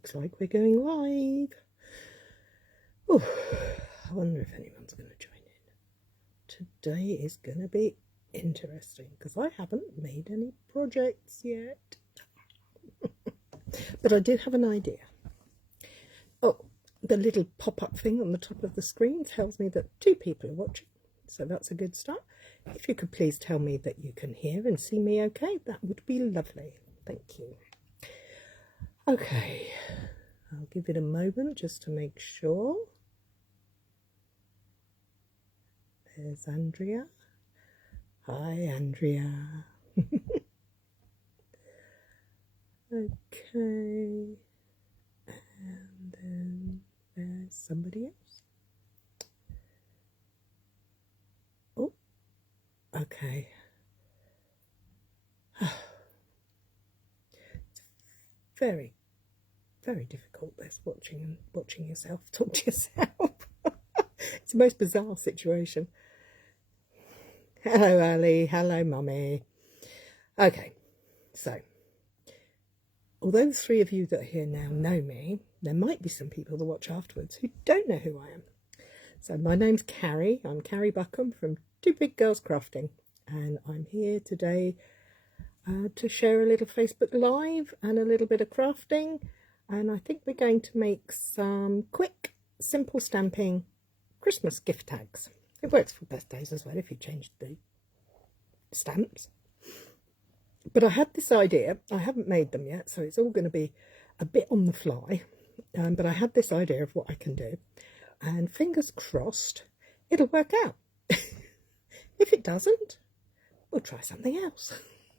Looks like we're going live. Oh, I wonder if anyone's going to join in. Today is going to be interesting because I haven't made any projects yet. But I did have an idea. Oh, the little pop-up thing on the top of the screen tells me that 2 people are watching. So that's a good start. If you could please tell me that you can hear and see me okay, that would be lovely. Thank you. Okay, I'll give it a moment just to make sure. There's Andrea. Hi, Andrea. Okay, and then there's somebody else. Oh, okay. It's very, very difficult, this watching yourself talk to yourself. It's the most bizarre situation. Hello, Ali. Hello, Mummy. Okay, so although the 3 of you that are here now know me, there might be some people that watch afterwards who don't know who I am. So my name's Cary. I'm Cary Buckham from Two Big Girls Crafting, and I'm here today to share a little Facebook Live and a little bit of crafting. And I think we're going to make some quick, simple stamping Christmas gift tags. It works for birthdays as well if you change the stamps. But I had this idea. I haven't made them yet, so it's all going to be a bit on the fly. But I had this idea of what I can do. And fingers crossed, it'll work out. If it doesn't, we'll try something else.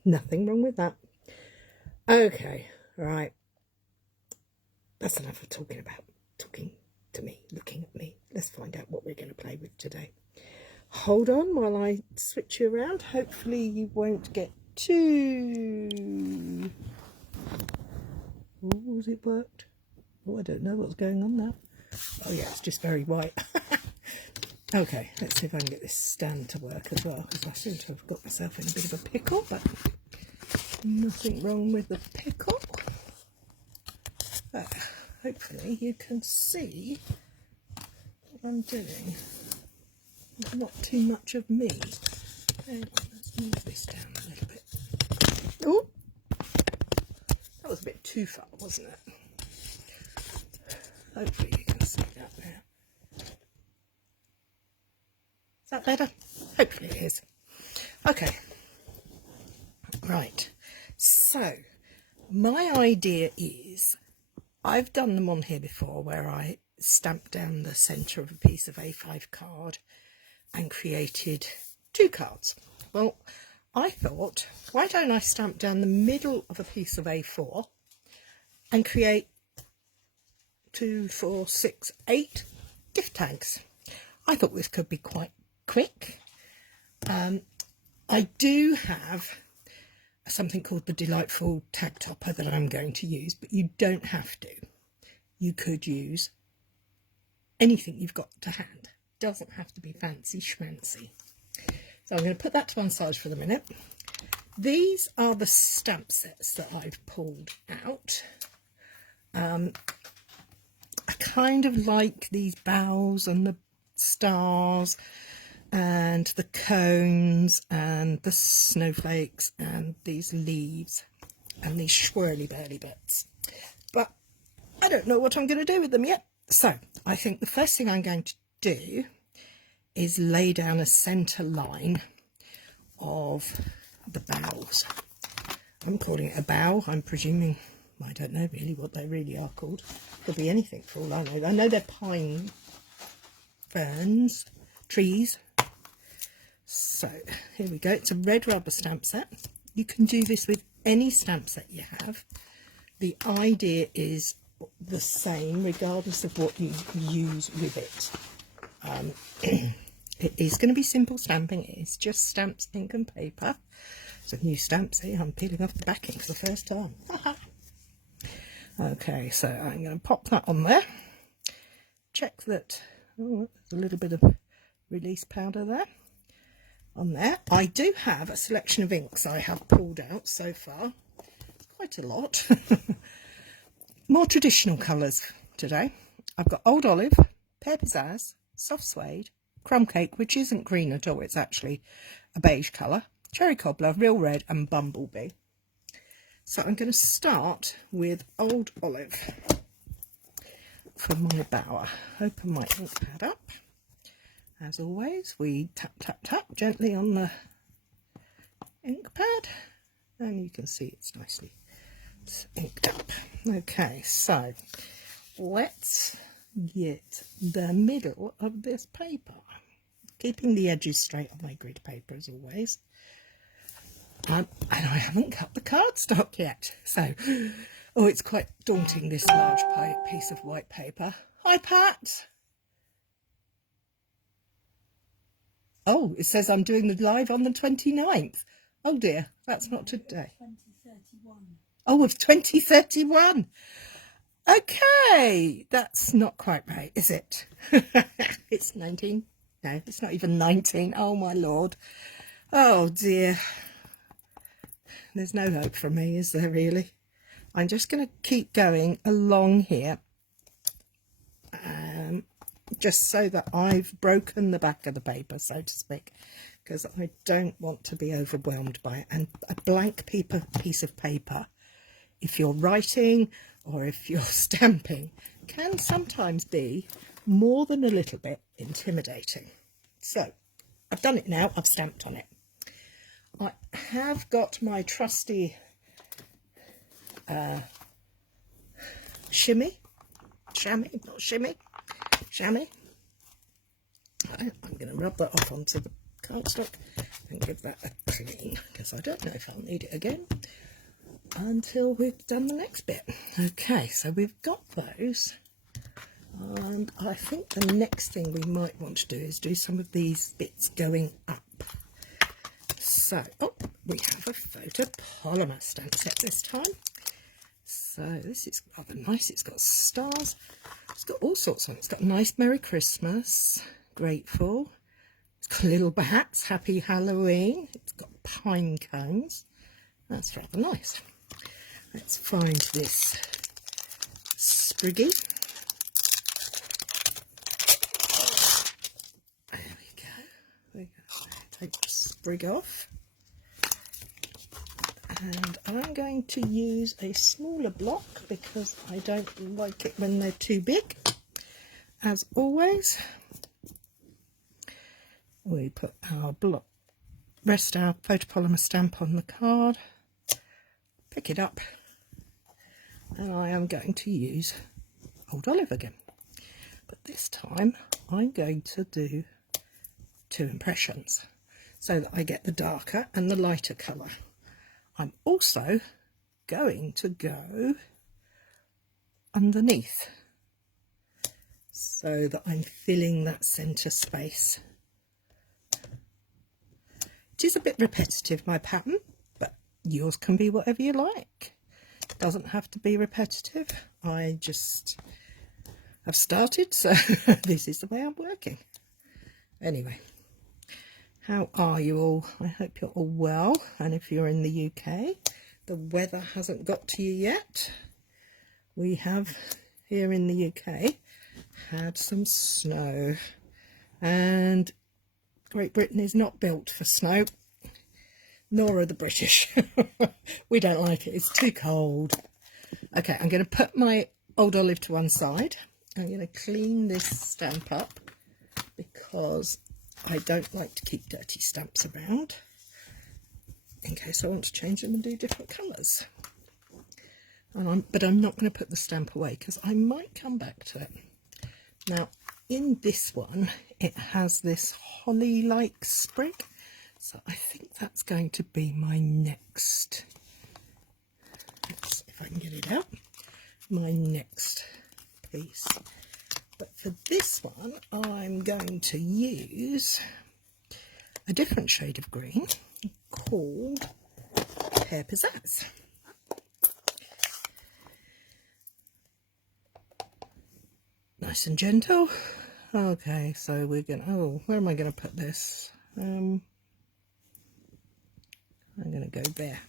Nothing wrong with that. Okay, right. That's enough of talking to me, looking at me. Let's find out what we're going to play with today. Hold on while I switch you around. Hopefully you won't get too... Oh, has it worked? Oh, I don't know what's going on now. Oh yeah, it's just very white. Okay, let's see if I can get this stand to work as well, because I seem to have got myself in a bit of a pickle, but nothing wrong with the pickle. Hopefully you can see what I'm doing. Not too much of me. Hang on, let's move this down a little bit. Oh, that was a bit too far, wasn't it? Hopefully you can see that now. Is that better? Hopefully it is. Okay. Right. So, my idea is, I've done them on here before where I stamped down the centre of a piece of A5 card and created 2 cards. Well, I thought, why don't I stamp down the middle of a piece of A4 and create 2, 4, 6, 8 gift tags. I thought this could be quite quick. I do have something called the Delightful Tag Topper that I'm going to use, but you don't have to. You could use anything you've got to hand. Doesn't have to be fancy schmancy. So I'm going to put that to one side for the minute. These are the stamp sets that I've pulled out. I kind of like these bows and the stars and the cones and the snowflakes and these leaves and these swirly burly bits. But I don't know what I'm going to do with them yet. So I think the first thing I'm going to do is lay down a centre line of the bows. I'm calling it a bow. I'm presuming, I don't know really what they really are called. Could be anything for all I know. I know they're pine ferns, trees. So here we go. It's a red rubber stamp set. You can do this with any stamp set you have. The idea is the same regardless of what you use with it. It is going to be simple stamping. It's just stamps, ink and paper. It's a new stamp. See, I'm peeling off the backing for the first time. Okay, so I'm going to pop that on there. Check that. Oh, there's a little bit of release powder there. On there, I do have a selection of inks I have pulled out so far. Quite a lot. more traditional colours today. I've got Old Olive, Pear Pizzazz, Soft Suede, Crumb Cake, which isn't green at all, it's actually a beige colour, Cherry Cobbler, Real Red and Bumblebee. So I'm going to start with Old Olive for my bower. Open my ink pad up. As always, we tap, tap, tap gently on the ink pad, and you can see it's nicely inked up. Okay, so let's get the middle of this paper, keeping the edges straight on my grid paper as always. And I haven't cut the cardstock yet, so it's quite daunting, this large piece of white paper. Hi Pat. Oh, it says I'm doing the live on the 29th. Oh dear, that's not today. 2031. Oh, of 2031. Okay, that's not quite right, is it? It's 19. No, it's not even 19. Oh my lord. Oh dear. There's no hope for me, is there really? I'm just going to keep going along here. Just so that I've broken the back of the paper, so to speak, because I don't want to be overwhelmed by it. And a blank piece of paper, if you're writing or if you're stamping, can sometimes be more than a little bit intimidating. So I've done it now, I've stamped on it. I have got my trusty chamois. I'm going to rub that off onto the cardstock and give that a clean, because I don't know if I'll need it again until we've done the next bit. Okay, so we've got those, and I think the next thing we might want to do is do some of these bits going up. So, we have a photo polymer stamp set this time. So this is rather nice. It's got stars. It's got all sorts on it. It's got nice Merry Christmas, grateful. It's got little bats, Happy Halloween. It's got pine cones. That's rather nice. Let's find this spriggy. There we go. We're going to take the sprig off. And I'm going to use a smaller block because I don't like it when they're too big. As always, we put our block, rest our photopolymer stamp on the card, pick it up, and I am going to use Old Olive again. But this time I'm going to do 2 impressions so that I get the darker and the lighter colour. I'm also going to go underneath so that I'm filling that centre space. It is a bit repetitive, my pattern, but yours can be whatever you like. It doesn't have to be repetitive. I just have started, so this is the way I'm working. Anyway. How are you all? I hope you're all well, and if you're in the UK, the weather hasn't got to you yet. We have, here in the UK, had some snow, and Great Britain is not built for snow, nor are the British. We don't like it, it's too cold. Okay, I'm going to put my Old Olive to one side. I'm going to clean this stamp up because I don't like to keep dirty stamps around in case I want to change them and do different colours. But I'm not going to put the stamp away because I might come back to it. Now, in this one, it has this holly-like sprig, so I think that's going to be my next, let's see if I can get it out, my next piece. But for this one, I'm going to use a different shade of green called Pear Pizzazz. Nice and gentle. Okay, so we're going to, where am I going to put this? I'm going to go there.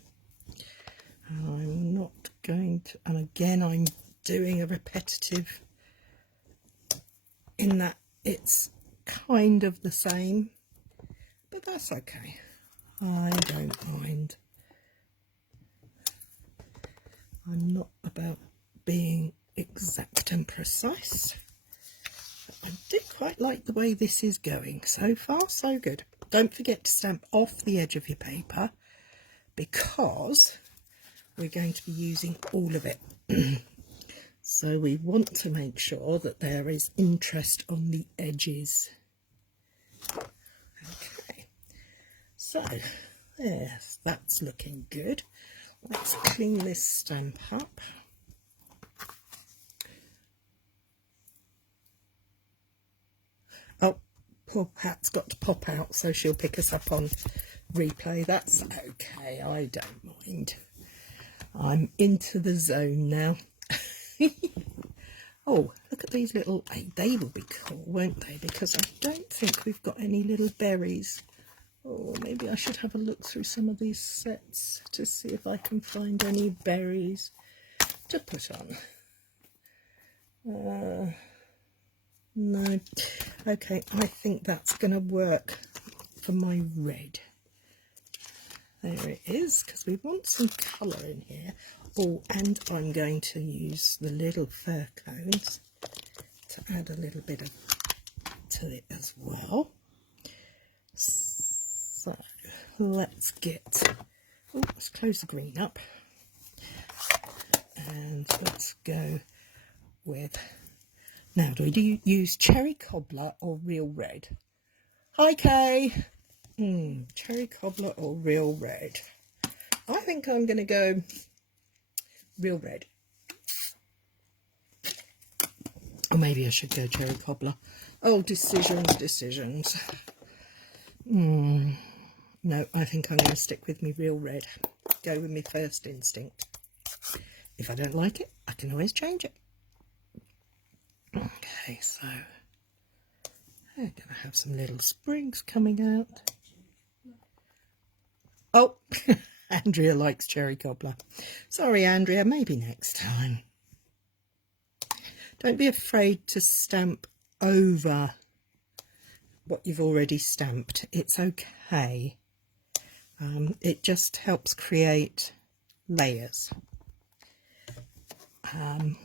I'm not going to, and again, I'm doing a repetitive in that it's kind of the same, but that's okay. I don't mind. I'm not about being exact and precise. I do quite like the way this is going. So far, so good. Don't forget to stamp off the edge of your paper because we're going to be using all of it. So we want to make sure that there is interest on the edges. Okay, so yes, that's looking good. Let's clean this stamp up. Oh, poor Pat's got to pop out, so she'll pick us up on replay. That's okay, I don't mind. I'm into the zone now. Oh, look at these little, they will be cool, won't they? Because I don't think we've got any little berries. Oh, maybe I should have a look through some of these sets to see if I can find any berries to put on. No. Okay, I think that's going to work for my red. There it is, because we want some colour in here. Oh, and I'm going to use the little fir cones to add a little bit to it as well. So let's let's close the green up, and let's go with, now do we use cherry cobbler or real red? Hi Kay! Cherry cobbler or real red? I think I'm going to go real red. Or maybe I should go cherry cobbler. Oh, decisions. No, I think I'm going to stick with me real red. Go with my first instinct. If I don't like it, I can always change it. Okay, so I'm going to have some little sprigs coming out. Oh, Andrea likes cherry cobbler. Sorry, Andrea, maybe next time. Don't be afraid to stamp over what you've already stamped. It's okay. It just helps create layers. I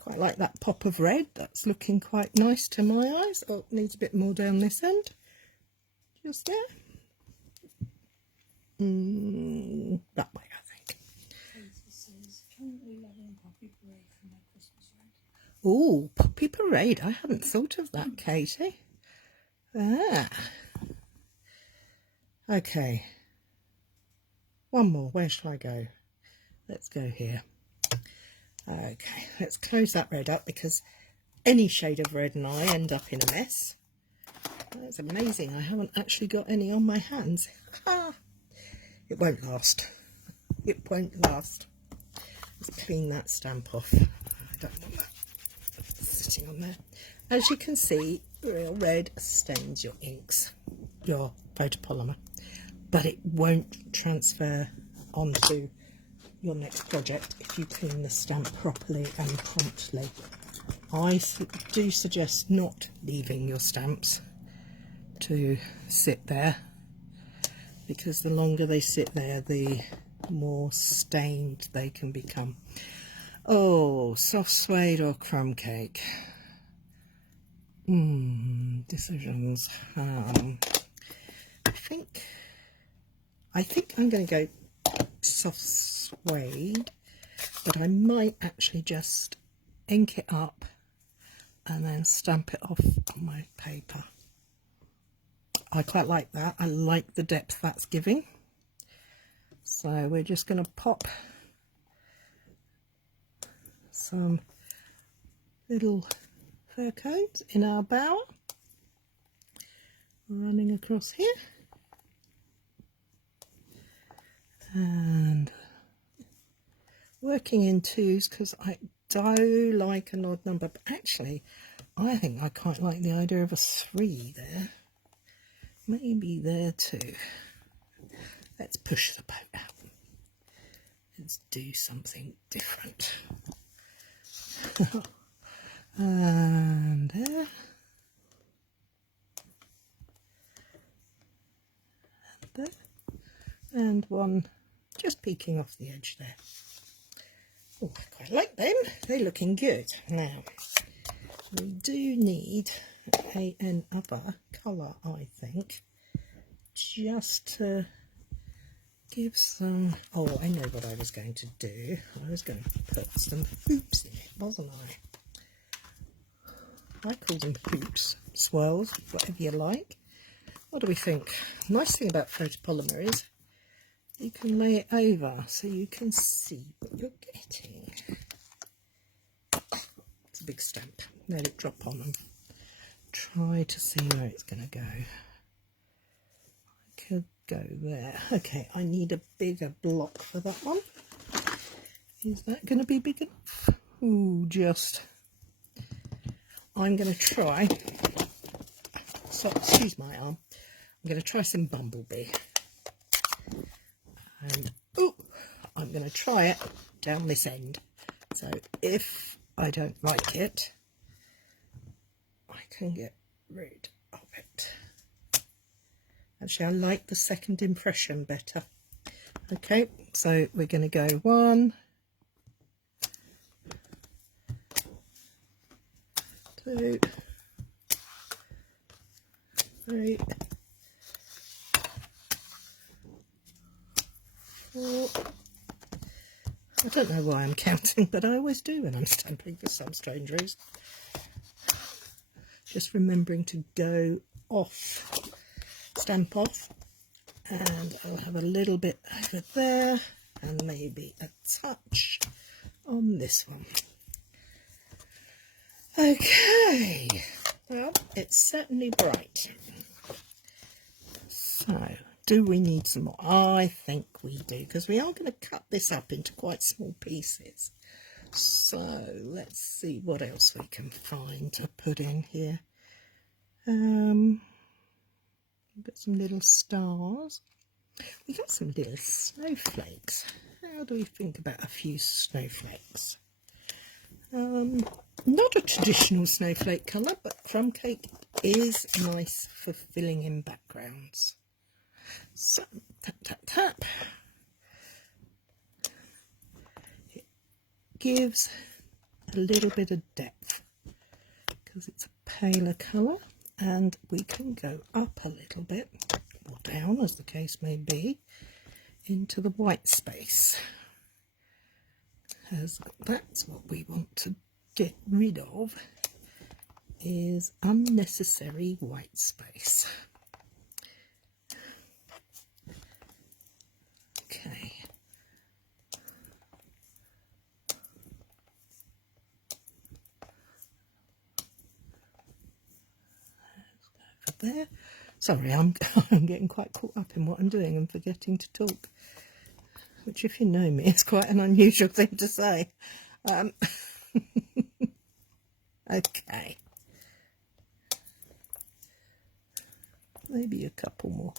quite like that pop of red. That's looking quite nice to my eyes. Oh, it needs a bit more down this end. Just there. That way, I think. Oh, Poppy Parade. I hadn't thought of that, Katie. Okay. One more. Where shall I go? Let's go here. Okay, let's close that red up because any shade of red and I end up in a mess. That's amazing. I haven't actually got any on my hands. It won't last. It won't last. Let's clean that stamp off. I don't want that sitting on there. As you can see, real red stains your inks, your photopolymer, but it won't transfer onto your next project if you clean the stamp properly and promptly. I do suggest not leaving your stamps to sit there, because the longer they sit there, the more stained they can become. Oh, soft suede or crumb cake? Decisions. I think I'm going to go soft suede, but I might actually just ink it up and then stamp it off on my paper. I quite like that. I like the depth that's giving. So we're just going to pop some little fir cones in our bower, running across here, and working in twos because I do like an odd number, but actually I think I quite like the idea of a 3 there. Maybe there too. Let's push the boat out. Let's do something different. And there. And there. And one just peeking off the edge there. Oh, I quite like them. They're looking good. Now, we do need another colour, I think, just to give some... Oh, I know what I was going to do. I was going to put some hoops in it, wasn't I? I call them hoops, swirls, whatever you like. What do we think? Nice thing about photopolymer is you can lay it over so you can see what you're getting. It's a big stamp. Let it drop on them. Try to see where it's going to go. I could go there. Okay, I need a bigger block for that one. Is that going to be big enough? Ooh, just. I'm going to try. So, excuse my arm. I'm going to try some bumblebee. And ooh, I'm going to try it down this end. So if I don't like it, I can get rid of it. Actually, I like the second impression better. Okay, so we're going to go 1, 2, 3, 4. I don't know why I'm counting, but I always do when I'm stamping for some strange reason. Just remembering to go off, stamp off, and I'll have a little bit over there and maybe a touch on this one. Okay, well, it's certainly bright. So, do we need some more? I think we do, because we are going to cut this up into quite small pieces. So, let's see what else we can find to put in here. We've got some little stars. We got some little snowflakes. How do we think about a few snowflakes? Not a traditional snowflake colour, but crumb cake is nice for filling in backgrounds. So, tap, tap, tap. It gives a little bit of depth because it's a paler colour, and we can go up a little bit, or down as the case may be, into the white space. As that's what we want to get rid of, is unnecessary white space. Okay. Let's go over there. Sorry, I'm getting quite caught up in what I'm doing and forgetting to talk. Which, if you know me, is quite an unusual thing to say. Okay. Maybe a couple more.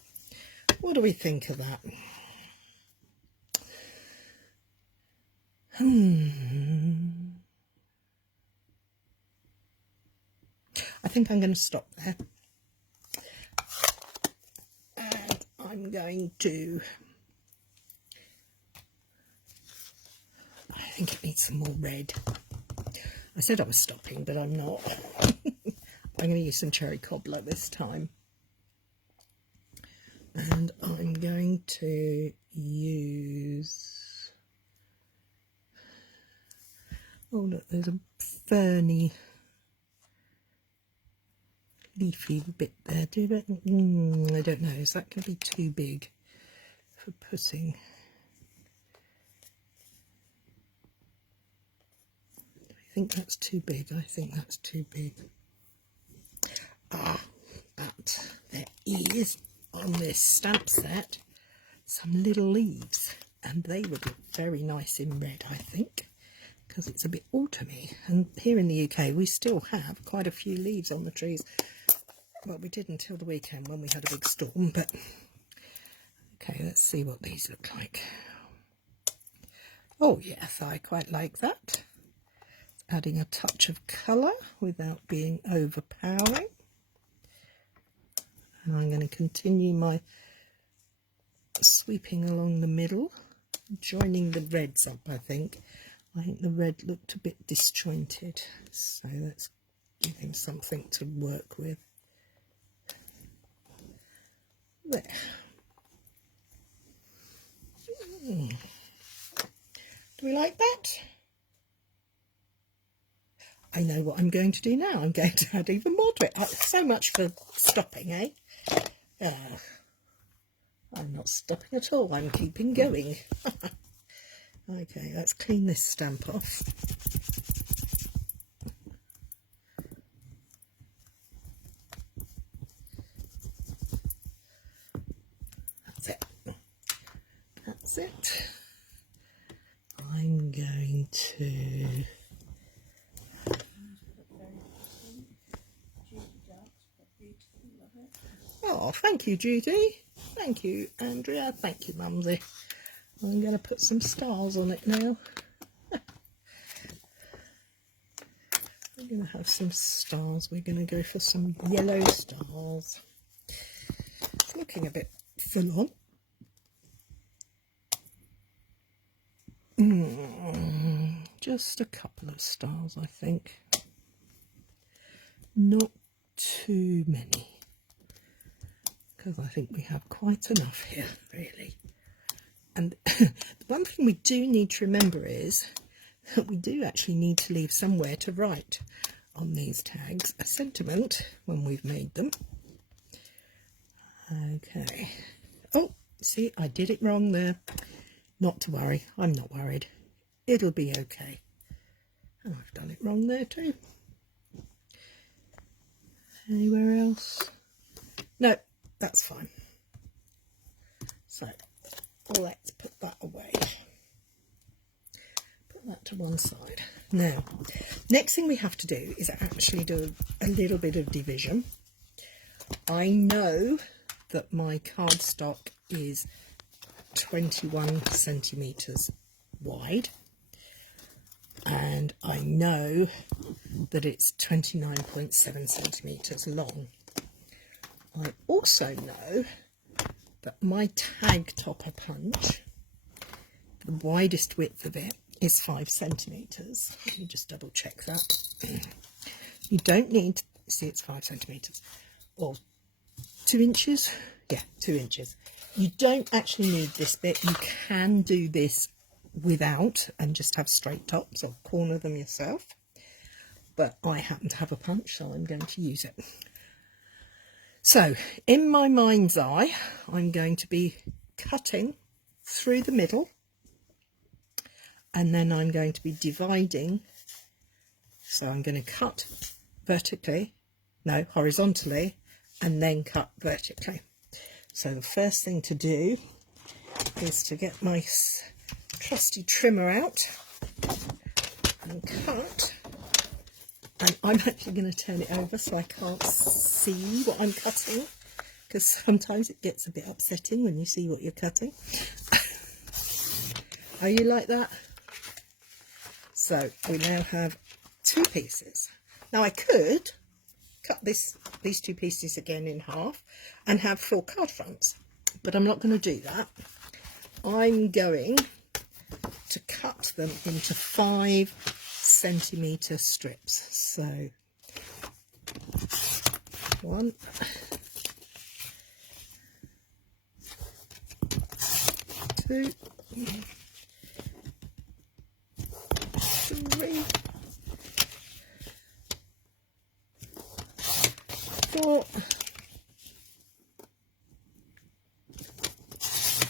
What do we think of that? I think I'm going to stop there. And I'm going to... I think it needs some more red. I said I was stopping, but I'm not. I'm going to use some cherry cobbler this time. And I'm going to use... Oh look, there's a ferny leafy bit there. Do you reckon? I don't know. Is that going to be too big for putting? I think that's too big. I think that's too big. But there is on this stamp set some little leaves, and they would look very nice in red, I think, because it's a bit autumny. And here in the UK we still have quite a few leaves on the trees. Well, we did until the weekend when we had a big storm, but okay, let's see what these look like. Oh yes, I quite like that. Adding a touch of colour without being overpowering. And I'm going to continue my sweeping along the middle, joining the reds up, I think. I think the red looked a bit disjointed, so let's give him something to work with. There. Do we like that? I know what I'm going to do now. I'm going to add even more to it. So much for stopping, eh? I'm not stopping at all. I'm keeping going. Okay, let's clean this stamp off. That's it. That's it. I'm going to... Oh, thank you, Judy. Thank you, Andrea. Thank you, Mumsy. I'm going to put some stars on it now. We're going to have some stars. We're going to go for some yellow stars. Looking a bit full on. Just a couple of stars, I think. Not too many. Because I think we have quite enough here, really. And the one thing we do need to remember is that we do actually need to leave somewhere to write on these tags a sentiment when we've made them. Okay. Oh, see, I did it wrong there. Not to worry. I'm not worried. It'll be okay. And I've done it wrong there too. Anywhere else? No, that's fine. So let's put that away. Put that to one side. Now, next thing we have to do is actually do a little bit of division. I know that my cardstock is 21 centimetres wide, and I know that it's 29.7 centimetres long. I also know that my tag topper punch, the widest width of it is 5 centimetres. Let me just double check that. You don't need, see, it's 5 centimetres or 2 inches. Yeah, 2 inches. You don't actually need this bit. You can do this without and just have straight tops or corner them yourself. But I happen to have a punch, so I'm going to use it. So, in my mind's eye, I'm going to be cutting through the middle, and then I'm going to be dividing. So I'm going to cut horizontally, and then cut vertically. So the first thing to do is to get my trusty trimmer out and cut. And I'm actually going to turn it over so I can't see what I'm cutting, because sometimes it gets a bit upsetting when you see what you're cutting. Are you like that? So we now have 2 pieces. Now I could cut these 2 pieces again in half and have 4 card fronts, but I'm not going to do that. I'm going to cut them into 5 centimetre strips. So 1, 2, 3, 4,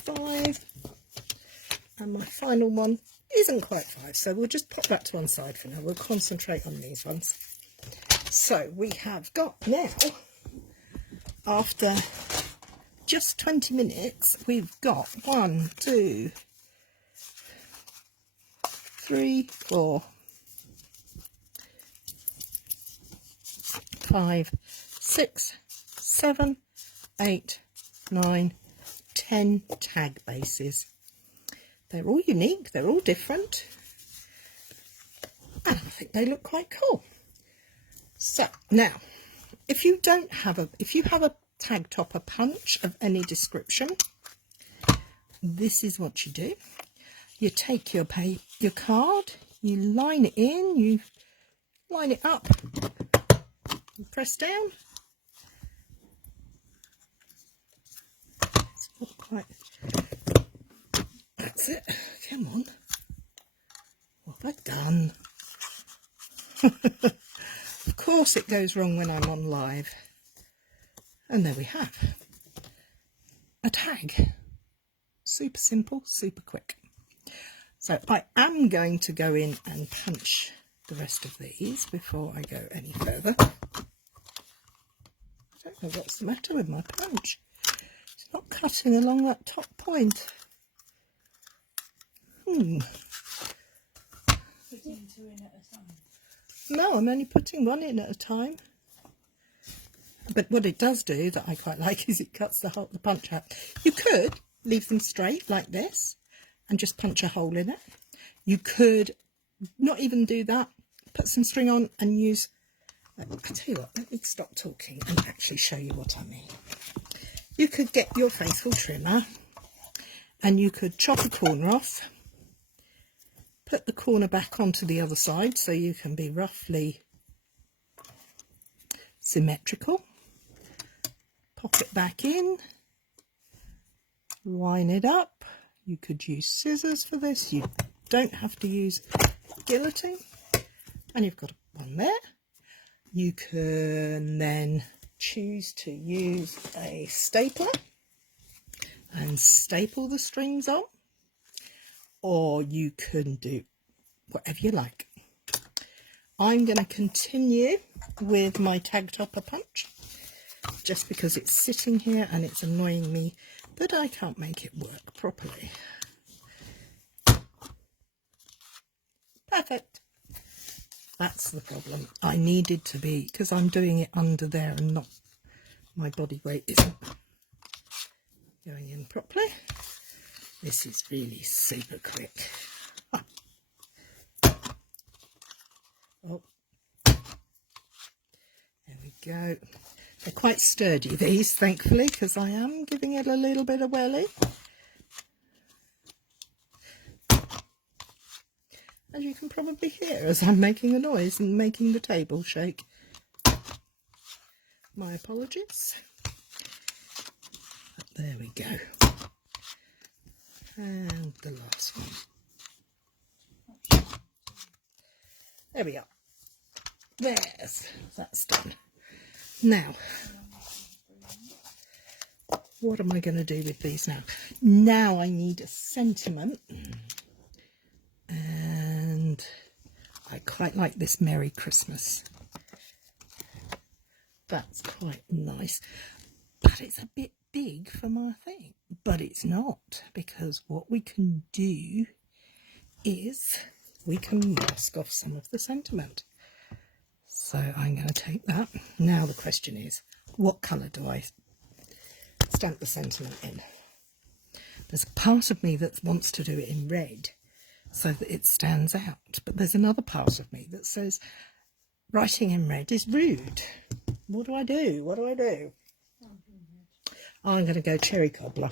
5, and my final one isn't quite 5, so we'll just pop that to one side for now. We'll concentrate on these ones. So we have got now, after just 20 minutes, we've got 1, 2, 3, 4, 5, 6, 7, 8, 9, 10 tag bases. They're all unique, they're all different, and I think they look quite cool. So now, if you have a tag topper punch of any description, this is what you do. You take your card, you line it in, you line it up, you press down. It's not quite. That's it. Come on. What have I done? Of course it goes wrong when I'm on live. And there we have a tag. Super simple, super quick. So I am going to go in and punch the rest of these before I go any further. I don't know what's the matter with my punch. It's not cutting along that top point. Putting 2 in at a time? No, I'm only putting 1 in at a time. But what it does do that I quite like is it cuts the punch out. You could leave them straight like this and just punch a hole in it. You could not even do that. Put some string on and use... I'll tell you what, let me stop talking and actually show you what I mean. You could get your faithful trimmer and you could chop a corner off. Put the corner back onto the other side so you can be roughly symmetrical. Pop it back in. Line it up. You could use scissors for this. You don't have to use guillotine. And you've got one there. You can then choose to use a stapler and staple the strings on. Or you can do whatever you like. I'm going to continue with my tag topper punch just because it's sitting here and it's annoying me that I can't make it work properly. Perfect. That's the problem. I needed to be, because I'm doing it under there and not, my body weight isn't going in properly. This is really super quick. Oh, there we go. They're quite sturdy, these, thankfully, because I am giving it a little bit of welly. As you can probably hear as I'm making a noise and making the table shake. My apologies. But there we go. And the last one. There we are. That's done. Now, what am I going to do with these now? Now I need a sentiment. And I quite like this Merry Christmas. That's quite nice. But it's a bit big for my thing. But it's not, because what we can do is we can mask off some of the sentiment. So I'm going to take that. Now the question is, what colour do I stamp the sentiment in? There's a part of me that wants to do it in red so that it stands out. But there's another part of me that says writing in red is rude. What do I do? What do I do? I'm going to go cherry cobbler.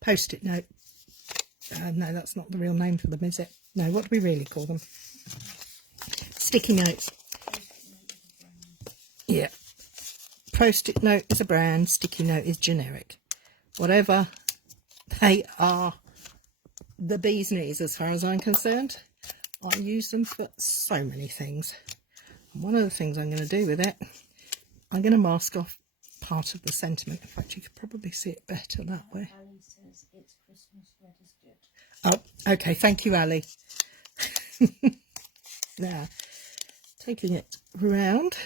Post-it note. No, that's not the real name for them, is it? No, what do we really call them? Sticky notes. Yeah. Post-it note is a brand, sticky note is generic. Whatever, they are the bee's knees as far as I'm concerned. I use them for so many things. And one of the things I'm going to do with it, I'm going to mask off part of the sentiment. In fact, you could probably see it better that way. Ali says it's Christmas, red is good. Oh, okay. Thank you, Ali. Now, taking it round,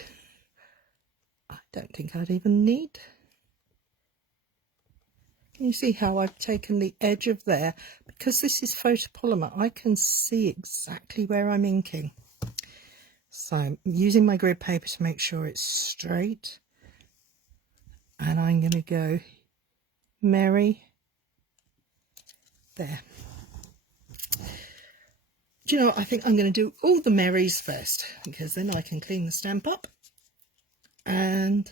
I don't think I'd even need. Can you see how I've taken the edge of there? Because this is photopolymer, I can see exactly where I'm inking. So I'm using my grid paper to make sure it's straight. and I'm going to go Mary there. Do you know what? I think I'm going to do all the Marys first, because then I can clean the stamp up. And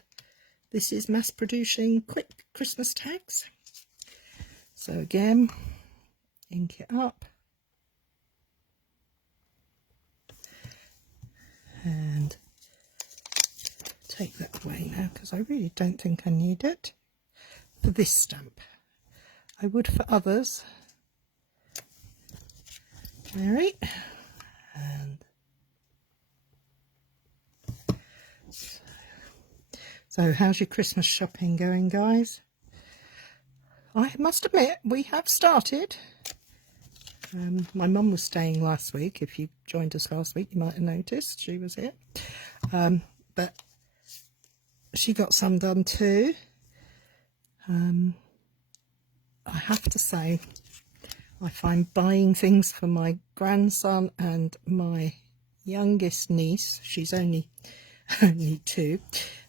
this is mass producing quick Christmas tags. So again, ink it up. And take that away now, because I really don't think I need it for this stamp. I would for others. Mary. And so how's your Christmas shopping going, guys? I must admit, we have started. My mum was staying last week. If you joined us last week, you might have noticed she was here. But she got some done too. I have to say, I find buying things for my grandson and my youngest niece, she's only 2,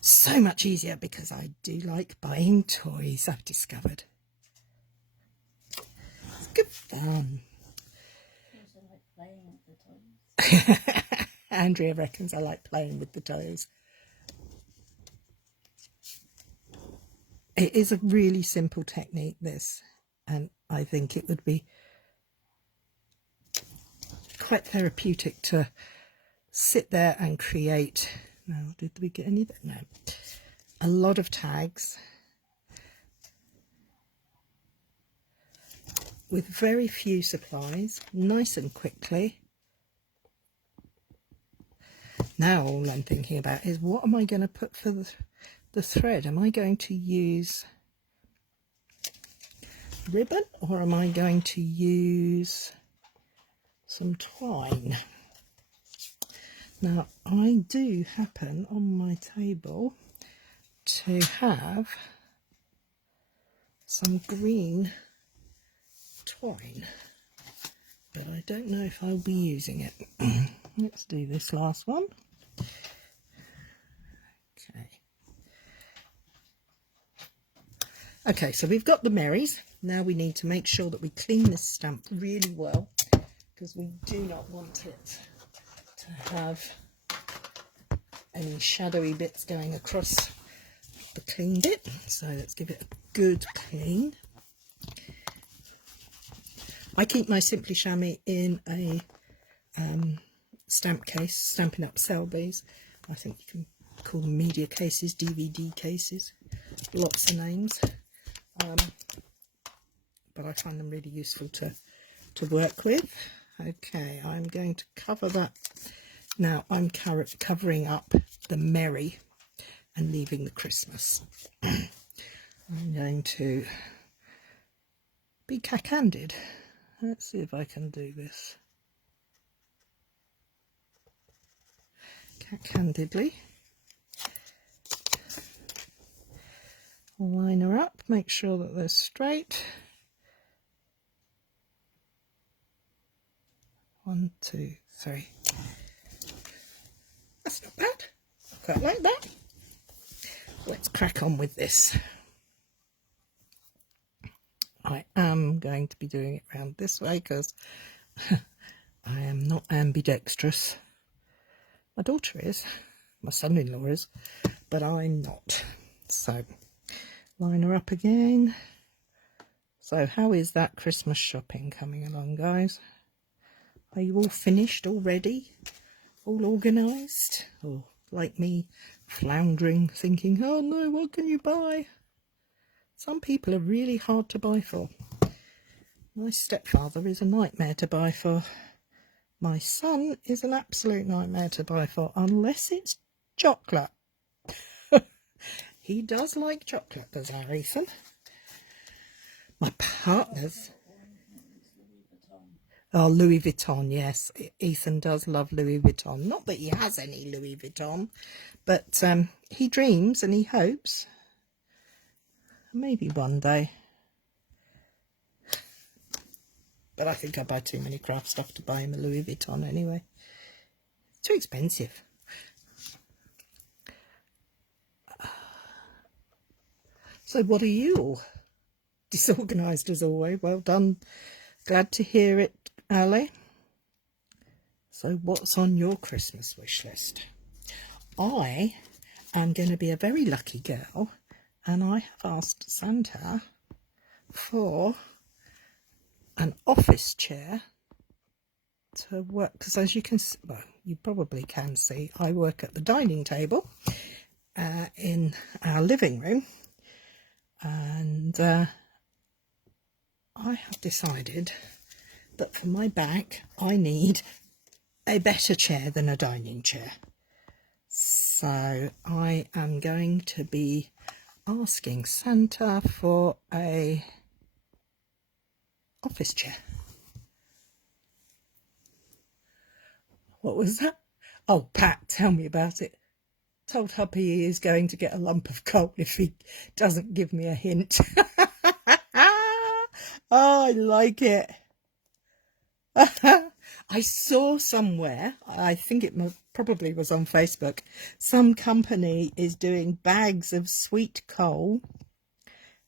so much easier, because I do like buying toys, I've discovered. It's good fun. I also like playing with the toys. Andrea reckons I like playing with the toys. It is a really simple technique, this, and I think it would be quite therapeutic to sit there and create. Now, did we get any? No. A lot of tags with very few supplies, nice and quickly. Now all I'm thinking about is, what am I going to put for the thread? Am I going to use ribbon, or am I going to use some twine? Now, I do happen on my table to have some green twine, but I don't know if I'll be using it. Let's do this last one. Okay, so we've got the Marys. Now we need to make sure that we clean this stamp really well, because we do not want it to have any shadowy bits going across the clean bit. So let's give it a good clean. I keep my Simply Chamois in a stamp case, Stampin' Up Selbies. I think you can call them media cases, DVD cases, lots of names. But I find them really useful to work with. Okay, I'm going to cover that. Now I'm covering up the Merry and leaving the Christmas. I'm going to be cack-handed. Let's see if I can do this. Cack-handedly. Line her up, make sure that they're straight. 1, 2, 3. That's not bad. I quite like that. Let's crack on with this. I am going to be doing it round this way, because I am not ambidextrous. My daughter is, my son-in-law is, but I'm not. So, line her up again. So, how is that Christmas shopping coming along, guys? Are you all finished already? All organised? Or like me, floundering, thinking, oh no, what can you buy? Some people are really hard to buy for. My stepfather is a nightmare to buy for. My son is an absolute nightmare to buy for, unless it's chocolate. He does like chocolate, does our Ethan. My partner's... Oh, Louis Vuitton, yes. Ethan does love Louis Vuitton. Not that he has any Louis Vuitton, but he dreams and he hopes. Maybe one day. But I think I buy too many craft stuff to buy him a Louis Vuitton anyway. It's too expensive. So what are you all? Disorganised as always. Well done. Glad to hear it, Ali. So what's on your Christmas wish list? I am going to be a very lucky girl, and I have asked Santa for an office chair to work, because as you can see, well, you probably can see, I work at the dining table in our living room, and I have decided that for my back I need a better chair than a dining chair. So I am going to be asking Santa for a office chair. What was that? Oh, Pat, tell me about it. Told Huppy he is going to get a lump of coal if he doesn't give me a hint. Oh, I like it. I saw somewhere, I think it probably was on Facebook, some company is doing bags of sweet coal,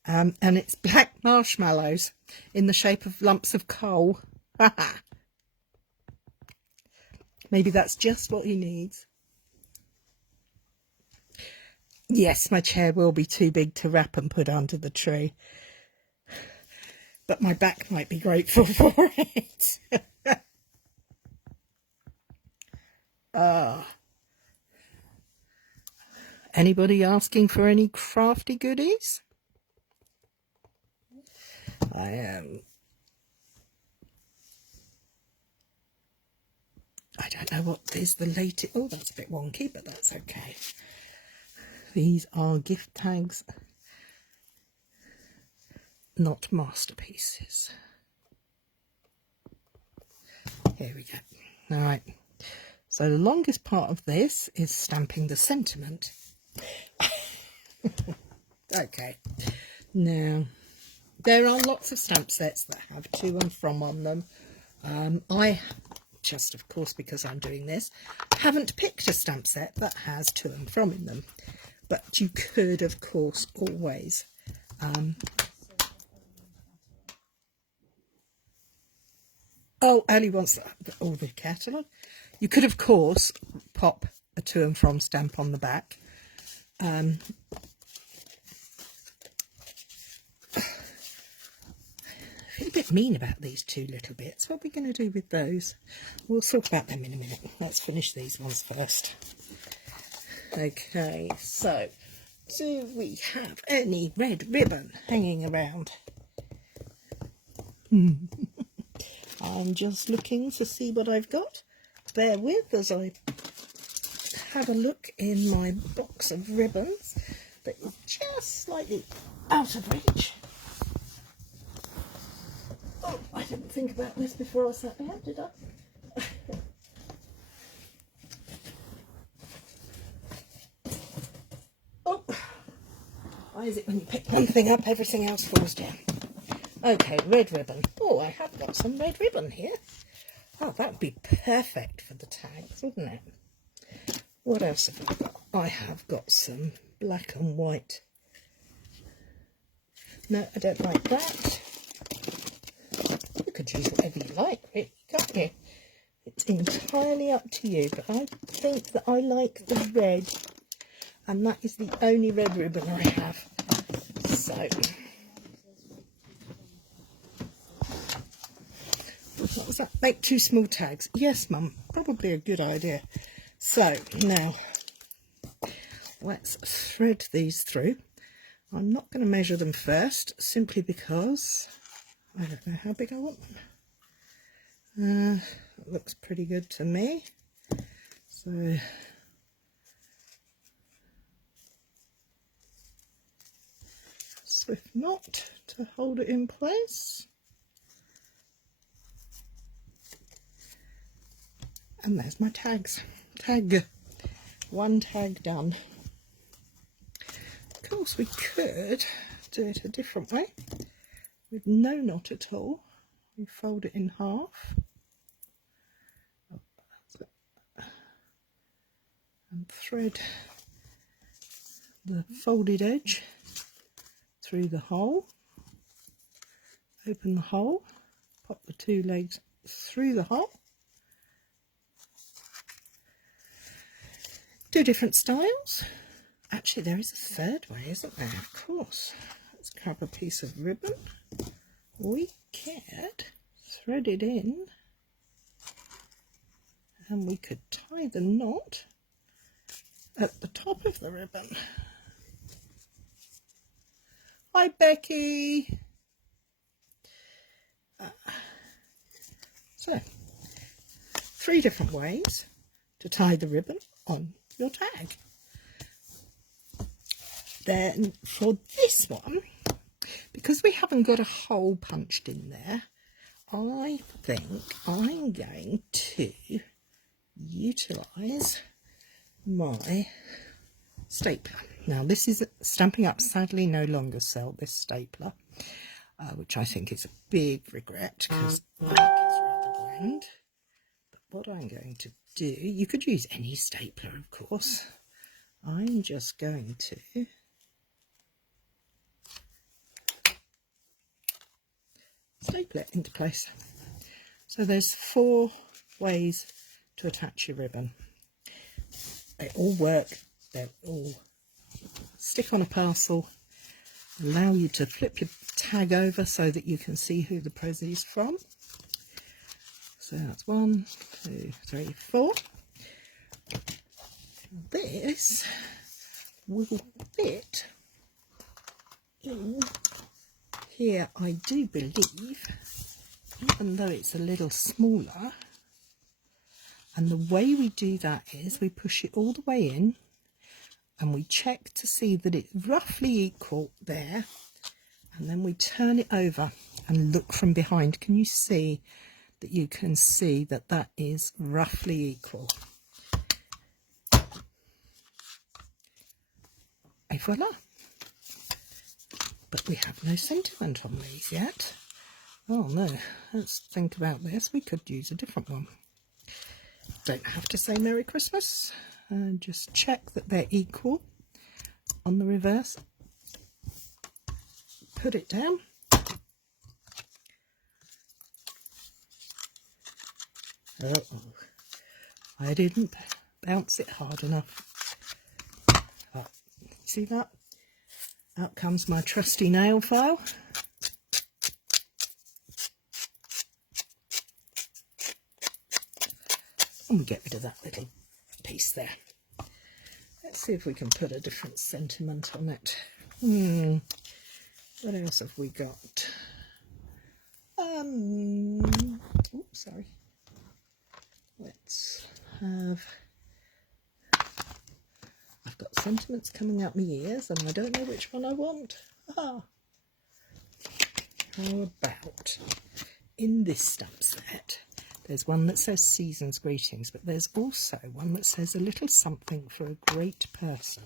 and it's black marshmallows in the shape of lumps of coal. Maybe that's just what he needs. Yes, my chair will be too big to wrap and put under the tree, but my back might be grateful for it. Anybody asking for any crafty goodies? I am. I don't know what is the latest. Oh, that's a bit wonky, but that's okay. These are gift tags, not masterpieces. Here we go. All right. So the longest part of this is stamping the sentiment. Okay. Now, there are lots of stamp sets that have to and from on them. I, just of course because I'm doing this, haven't picked a stamp set that has to and from in them. But you could, of course, always. Oh, Ali wants all the catalogue. You could, of course, pop a to and from stamp on the back. I feel a bit mean about these two little bits. What are we going to do with those? We'll talk about them in a minute. Let's finish these ones first. Okay, so do we have any red ribbon hanging around? I'm just looking to see what I've got. Bear with as I have a look in my box of ribbons that is just slightly out of reach. Oh, I didn't think about this before I sat down, did I? Oh, why is it when you pick one thing up, everything else falls down? Okay, red ribbon. Oh, I have got some red ribbon here. Oh, that would be perfect for the tags, wouldn't it? What else have I got? I have got some black and white. No, I don't like that. You could use whatever you like, really, can't you? It's entirely up to you, but I think that I like the red, and that is the only red ribbon I have. So, what was that? Make 2 small tags. Yes, Mum, probably a good idea. So, now, let's thread these through. I'm not going to measure them first, simply because I don't know how big I want them. It looks pretty good to me. So, swift knot to hold it in place. And there's my tags. Tag. 1 tag done. Of course, we could do it a different way with no knot at all. We fold it in half. And thread the folded edge through the hole, open the hole, pop the 2 legs through the hole. Do different styles. Actually, there is a third way, isn't there? Of course. Let's grab a piece of ribbon. We could thread it in, and we could tie the knot at the top of the ribbon. Hi, Becky. So, 3 different ways to tie the ribbon on your tag. Then for this one, because we haven't got a hole punched in there, I think I'm going to utilise my stapler. Now this is Stampin' Up! Sadly no longer sell this stapler, which I think is a big regret because I think it's rather grand. But what I'm going to do, you could use any stapler of course. I'm just going to staple it into place. So there's 4 ways to attach your ribbon. They all work, they all stick on a parcel, allow you to flip your tag over so that you can see who the present is from. So that's 1, 2, 3, 4. This will fit in here, I do believe, even though it's a little smaller. And the way we do that is we push it all the way in and we check to see that it's roughly equal there, and then we turn it over and look from behind. Can you see that you can see that that is roughly equal? Et voila. But we have no sentiment on these yet. Oh no, let's think about this. We could use a different one. Don't have to say Merry Christmas. Just check that they're equal on the reverse. Put it down. Uh-oh. I didn't bounce it hard enough. Oh, see that? Out comes my trusty nail file. And we get rid of that little piece there. Let's see if we can put a different sentiment on it. What else have we got? Oops, sorry. Let's have... I've got sentiments coming out my ears and I don't know which one I want. How about in this stamp set, there's one that says Season's Greetings, but there's also one that says a little something for a great person.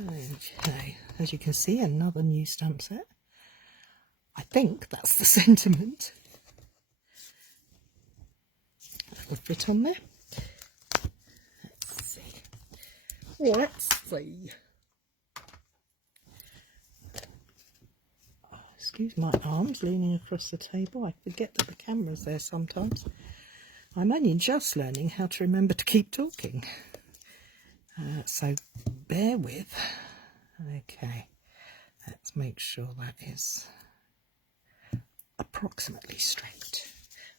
Okay, as you can see, another new stamp set. I think that's the sentiment. That'll fit on there. Let's see. Let's see. Oh, excuse my arms leaning across the table. I forget that the camera's there sometimes. I'm only just learning how to remember to keep talking. So bear with. Okay, let's make sure that is approximately straight.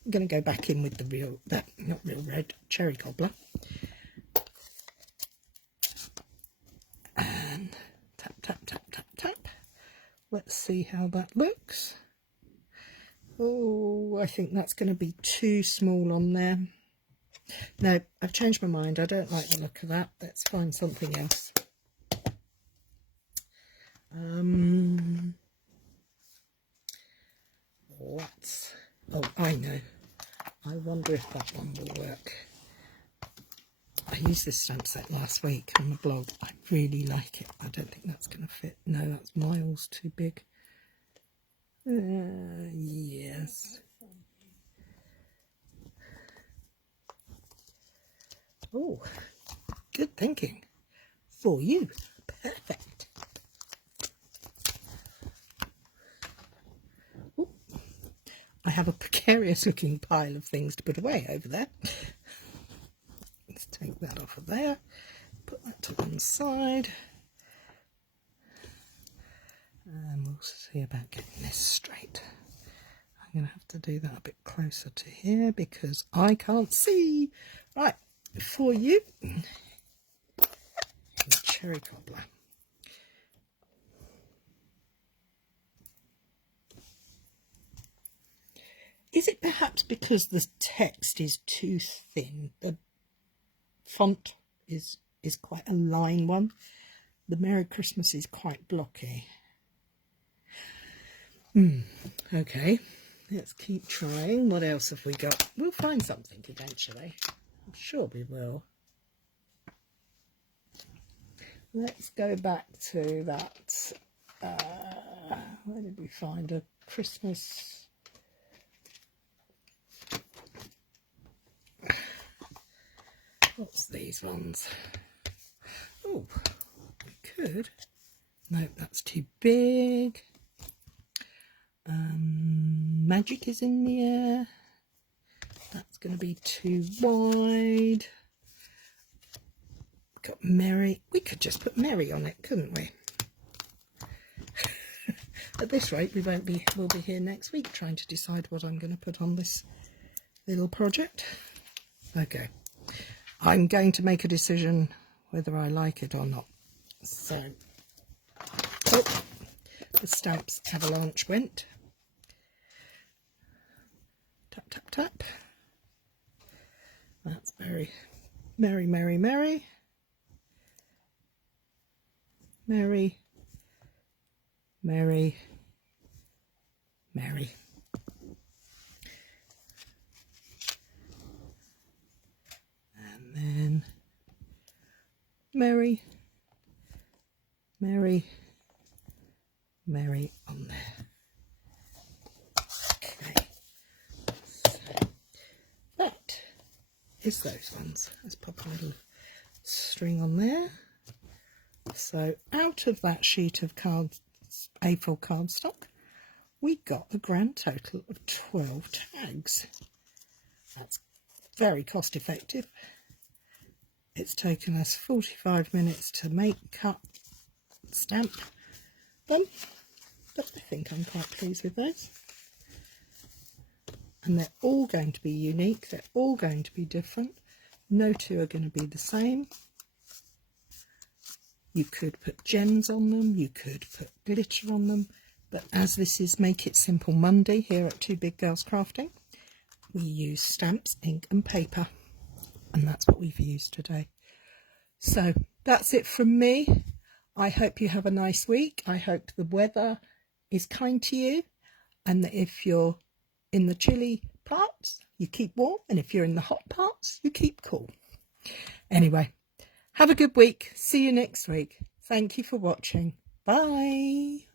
I'm going to go back in with the real, not real red, cherry cobbler. And tap, tap, tap, tap, tap. Let's see how that looks. Oh, I think that's going to be too small on there. No, I've changed my mind. I don't like the look of that. Let's find something else. Oh, I know. I wonder if that one will work. I used this stamp set last week on the blog. I really like it. I don't think that's going to fit. No, that's miles too big. Yes. Oh, good thinking. For you. Perfect. I have a precarious looking pile of things to put away over there. Let's take that off of there, put that to one side, and we'll see about getting this straight. I'm going to have to do that a bit closer to here because I can't see. Right, for you, cherry cobbler. Is it perhaps because the text is too thin? The font is quite a line one. The Merry Christmas is quite blocky. Okay, let's keep trying. What else have we got? We'll find something eventually. I'm sure we will. Let's go back to that. Where did we find a Christmas? What's these ones? Oh, we could. Nope, that's too big. Magic is in the air. That's going to be too wide. Got Merry. We could just put Merry on it, couldn't we? At this rate, we'll be here next week trying to decide what I'm going to put on this little project. Okay. I'm going to make a decision whether I like it or not. So, oh, the stamps avalanche went. Tap, tap, tap. That's very merry, merry, merry. Merry, merry, merry. Then merry, merry, merry on there. Okay, so that is those ones. Let's pop a little string on there. So out of that sheet of cards, A4 cardstock, we got a grand total of 12 tags. That's very cost effective. It's taken us 45 minutes to make, cut, stamp them, but I think I'm quite pleased with those. And they're all going to be unique, they're all going to be different. No two are going to be the same. You could put gems on them, you could put glitter on them, but as this is Make It Simple Monday here at Two Big Girls Crafting, we use stamps, ink and paper. And that's what we've used today. So that's it from me. I hope you have a nice week. I hope the weather is kind to you, and that if you're in the chilly parts, you keep warm, and if you're in the hot parts, you keep cool. Anyway, have a good week. See you next week. Thank you for watching. Bye.